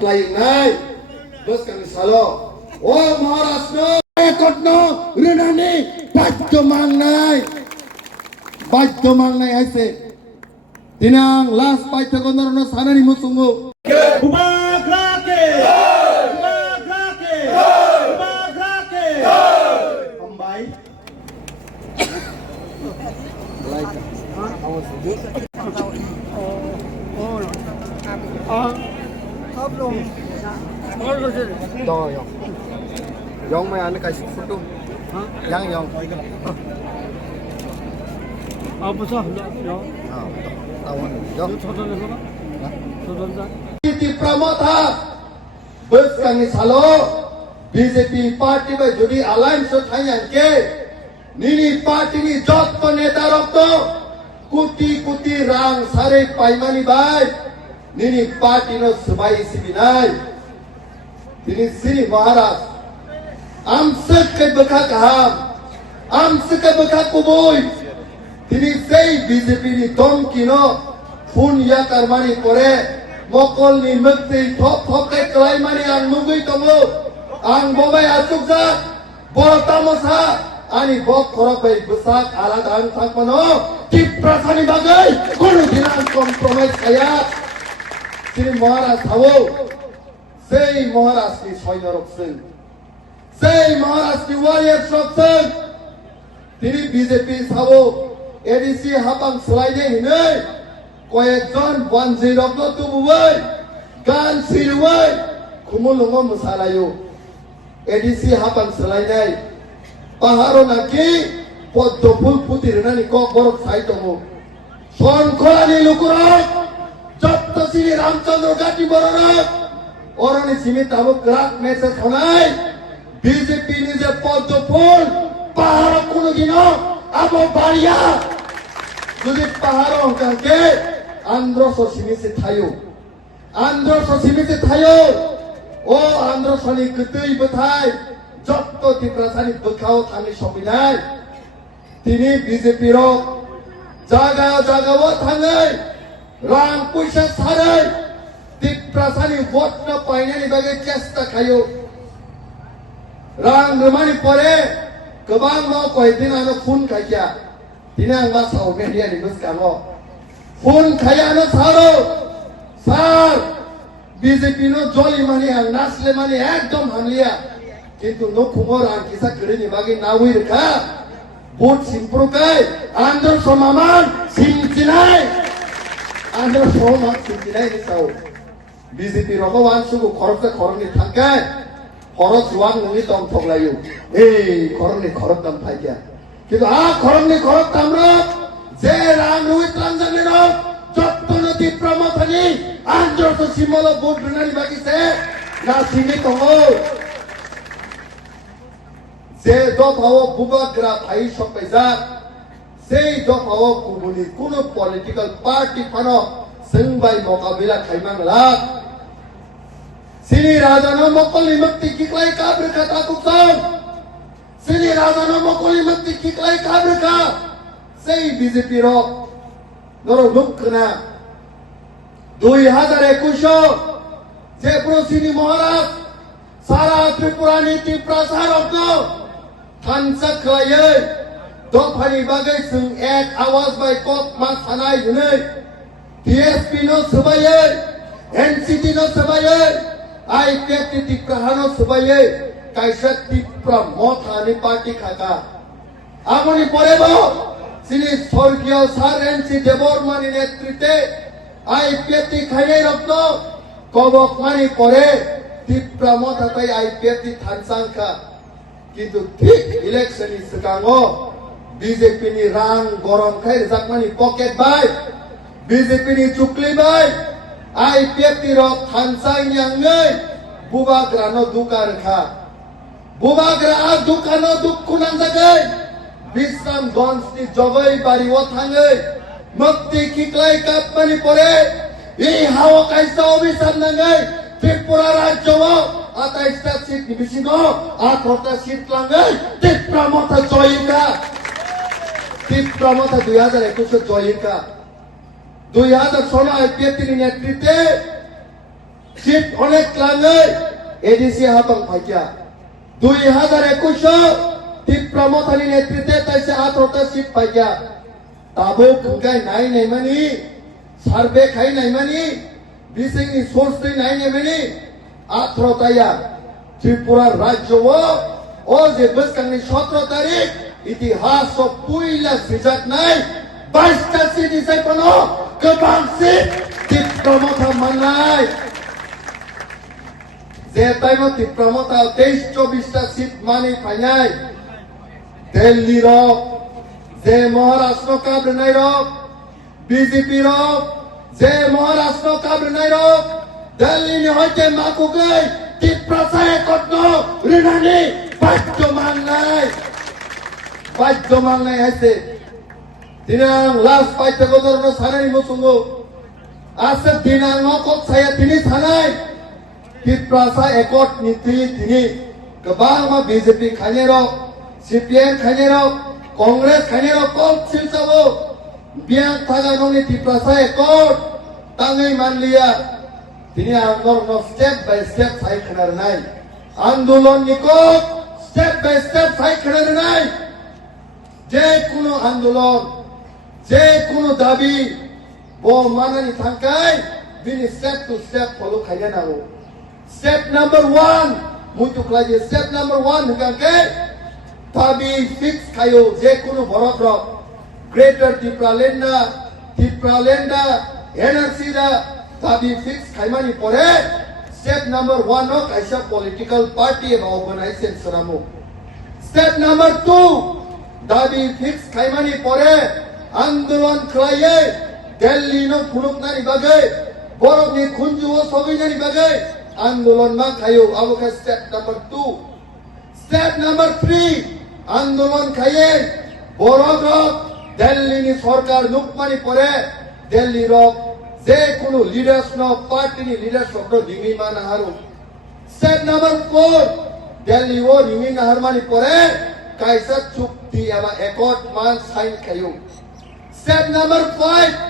Flying night, bus kami salo. Oh Maharashtra, kotno rinani bajjo mangnai aise. Tinang last bajjo kondono sanani musungu. Umagrake. Pambai. Yong mai an kasih foto. Yang. Apa sah? Tawan. Yong. Saudara. Titi Pramotha bus kami salo BJP party में जुड़ी alliance उठाई के नीनी party की job पर नेता रखतो कुटी रांग सारे पाइमानी bye नीनी party no सबाई सिबिनाय तिनी श्री महाराज आमसे के बखा कहाम आमसे के बखा कुबोई तिनी सेई बीजेपी नी दम किनो फुन या करमानी परे मकल नि मक्ति थप के क्लाइमानी आं नुगै तमो आं बबाय आसुकजा बरतामसा आनी बक खरबै बसाक आलादा आं थाकमनो कि प्रसानी बागै कोनो दिन आं कम्प्रोमाइज खाया श्री महाराज थावो सेई महाराज नि सैन्य रक्षण सेई महाराज नि वारियर रक्षण तिनी बीजेपी थावो एडीसी हाबां स्लाइडे हिनै কয়েকজন বনজি রক্ত তুবুই গান সিরুই খুমুলুঙ্গ মোসালায়ু এডিসি হাবাং সোলাইনাই পাহাড় নাকি পদ্মফুল পুতিরনানি কক বরক সাইতমু সনখলানি লুকুরক যত শ্রী রামচন্দ্র গাটি বররক অরনি সিমি তাবো গ্রাক মেসে থনাই বিজেপি নিজে পদ্মফুল পাহাড় কোনো দিন আবো বাড়িয়া যদি পাহাড় অঙ্কাকে আন্ধ্রস সিমিসে থায়ো ও আন্ধ্রসনি গতৈ বথাই যত ত্রিপুরাসানি বখাও থানি সমিনাই তিনি বিজেপির জাগাও থাঙै রাং পয়সা সাरै ত্রিপুরাসানি ভোট না পাইনানি বাগে চেষ্টা খায়ো রাং রমানি পরে गोबां माव कयदिन आनो फुन खायया दिनै आं मा साव मेडियानि गोसोखाङो फुन खायानो सारो सार बीजेपी नो जलि माने आं नासले माने एकदम हामलिया किन्तु नो खुमर आं किसा गरिनि बागै नावै रेखा भोट सिमप्रुकाय आन्ध्र समामान सिमचिनाय आन्ध्र समामान सिमचिनाय नि साव बीजेपी रखौ वानसुगु खरबसे खरनि थांकाय खरस वां नोंनि दम थगलायो खरनि खरब दाम फायया किन्तु खरनि खरब दामरो जे रां नुइ ट्रान्जाक्सन नो जत्तनो टिप्रामाथानि आन्ध्र सिमल भोट होनानि बाकिसे ना सिंगै दङो जे दफाव बुबाग्रा फाइ सपायजा सेई दफाव गुबुननि कुनु पलिटिकल पार्टी फानो जोंबाय मकाबिला खायमांला Sini Radhana Mokoli Mukti Kiklai Kabrika Takuksam Sini Radhana Mokoli Mukti Kiklai Kabrika Sei BJP Rock Noro Nukkana 2021 Jepro Sini Maharaj Sara Tripurani Tiprasa Rokno Thansa Klayay Dofani Bagai Sung Ek Awaz Bai Kok Mas Hanai Yunay TSP No Sabayay NCT No Sabayay IPF Tiprahano Subaye Kaisa Tipra Mothani Party Khaka Amoni Porebo Sini Sorgio Sar NC Debormani Netrite IPF Khane Rokno Kobok Mani Pore Tipra Mothatai IPF Thansanka Kintu Thik Election Sekango BJP ni Rang Gorom Khai Zakmani Pocket Bai BJP ni Chukli Bai IPF rok Thansai Nyangai Bubagra no Dukar Kha Bubagra Duka no Dukunan Zagai Bisram Gons ni Jogai Bari Wathangai Mukti Kiklai Kapmani Pore Ei Hawa Kaisa Obisan Nangai Tripura Rajyawa Ataista Seat Nibisingo Athorta Seat Langai Tipramotha Joyinka 2021 Joyinka 2016 IPF নেতৃত্বে seat অনেক লাগে ADC হাতং ফাইকিয়া 2021 Tripura মথানি নেতৃত্বে তাইছে 18টা seat পাইয়া তাবো খুঁগাই নাই নাইমানি survey খাই নাইমানি বিসিংনি source নাই নাইমানি 18টায়া ত্রিপুরা রাজ্য ও যে বসকাংনি 17 তারিখ ইতিহাস পুইলা সিজাক নাই 22টা সিট ইসে কোনো গোবাং সিট ত্রিপুরা মথা মানাই যে টাইম ত্রিপুরা মথা 23-24টা সিট মানি ফাইনাই দিল্লি রক যে মহারাষ্ট্র কাবরে নাই রক বিজেপি রক যে মহারাষ্ট্র কাবরে নাই রক দিল্লি নি হইতে মাকুগাই ত্রিপুরা সাহে কত রিনানি বাদ্যমান নাই আছে দিনাং লাস্ট পাইতে গদর সানাই মসুঙ্গো আছে দিনাং নকত সায়া তিনি সানাই ত্রিপুরা সাহে একট নীতি তিনি গোবাं मा বিজেপি খাইনে রক সিপিএম খাইনে রক কংগ্রেস খাইনে রক কল সিলসাবো বিয়াং থাকা ননি ত্রিপুরা সাহে একট তাঙ্গই মানলিয়া তিনি আন্দোলন স্টেপ বাই স্টেপ সাইখানার নাই আন্দোলন নিকো স্টেপ বাই স্টেপ সাইখানার নাই যে কোনো আন্দোলন যে কোনো দাবি ও মানানি থাকাই বিনি স্টেপ টু স্টেপ ফলো খাইয়া নাও স্টেপ নাম্বার 1 মুইতো ক্লাজে স্টেপ নাম্বার 1 হুকাকে দাবি ফিক্স খাইও যে কোনো বড় গ্রেটার ত্রিপুরাল্যান্ড এনআরসি দা দাবি ফিক্স খাইমানি পরে স্টেপ নাম্বার 1 ও কাইসা পলিটিক্যাল পার্টি এবং অর্গানাইজেশন সরামো স্টেপ নাম্বার 2 দাবি ফিক্স খাইমানি পরে আন্দোলন খাইয়ে দিল্লি নো ফুলুকনানি বাগে বরফনি খুঞ্জুও সগিনানি বাগে আন্দোলন মা খাইও আবকা স্টেপ নাম্বার 2 স্টেপ নাম্বার 3 আন্দোলন খাইয়ে বরফ দিল্লি নি সরকার নুকমানি পরে দিল্লি রক যে কোনো লিডার্স ন পার্টি নি লিডার্স অফ দিমি মানা হারু স্টেপ নাম্বার 4 দিল্লি ও দিমি না হারমানি পরে কাইসা চুক্তি এবা একট মান সাইন খাইও স্টেপ নাম্বার 5